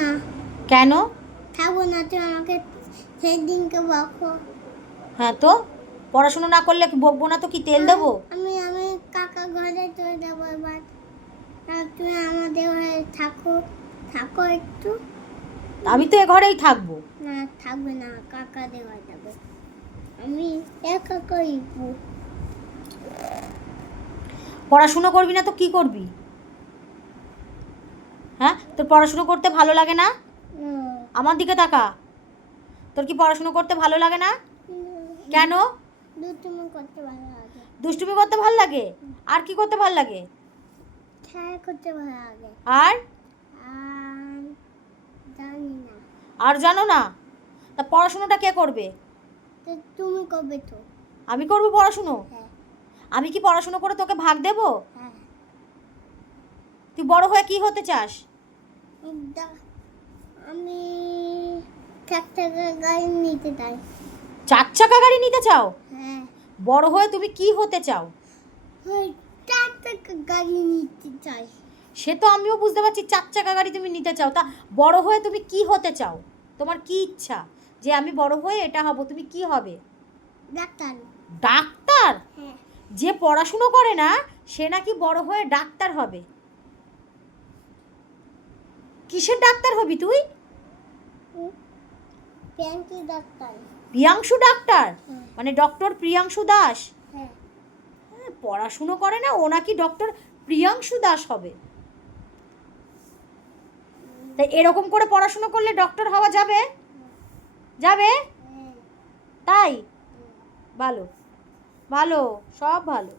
না। কেন? থাকবো না, তুই আমাকে সেদিনকে বকো। হ্যাঁ তো পড়াশুনো না করলে কি বকবো না তো কি তেল দেবো? আমি আমি কাকা ঘরে চলে যাবো এবার। আর তুমি আমাদের ঘরে থাকো, থাকো একটু। আমি তো এ ঘরেই থাকবো। না, থাকবে না, কাকাদের ঘরে যাবো। আমি একা করবো। পড়াশুনো করবি না তো কি করবি? হ্যাঁ, তোর পড়াশুনো করতে ভালো লাগে না? আমার দিকে তাকা। তোর কি পড়াশুনো করতে ভালো লাগে না? কেন? দুষ্টুমি করতে ভালো লাগে। দুষ্টুমি করতে ভালো লাগে? আর কি করতে ভালো লাগে? খেলা করতে ভালো লাগে। আর আর জানি না। আর জানো না? তা পড়াশুনোটা কে করবে? তো তুমি করবে তো। আমি করবো পড়াশুনো? হ্যাঁ। আমি কি পড়াশুনো করে তোকে ভাগ দেবো? হ্যাঁ। তুই বড় হয়ে কি হতে চাস? আমি 4 টাকার গাড়ি নিতে চাই। 4 চাকা গাড়ি নিতে চাও? হ্যাঁ। বড় হয়ে তুমি কি হতে চাও? 4 টাকার গাড়ি নিতে চাই। সে তো আমিও বুঝতে পারছি 4 চাকা গাড়ি তুমি নিতে চাও, তা বড় হয়ে তুমি কি হতে চাও? তোমার কি ইচ্ছা যে আমি বড় হয়ে এটা হব? তুমি কি হবে? ডাক্তার। ডাক্তার? হ্যাঁ। যে পড়াশুনো করে না সে নাকি বড় হয়ে ডাক্তার হবে? কিসের ডাক্তার হবি তুই? প্রিয়াঙ্কি ডাক্তার। প্রিয়াংশু ডাক্তার? হ্যাঁ। মানে ডক্টর প্রিয়াংশু দাস? হ্যাঁ। হ্যাঁ, পড়াশুনো করে না ও নাকি ডক্টর প্রিয়াংশু দাস হবে? তাই এরকম করে পড়াশুনো করলে ডক্টর হওয়া যাবে? যাবে? হ্যাঁ। তাই? ভালো, ভালো, সব ভালো।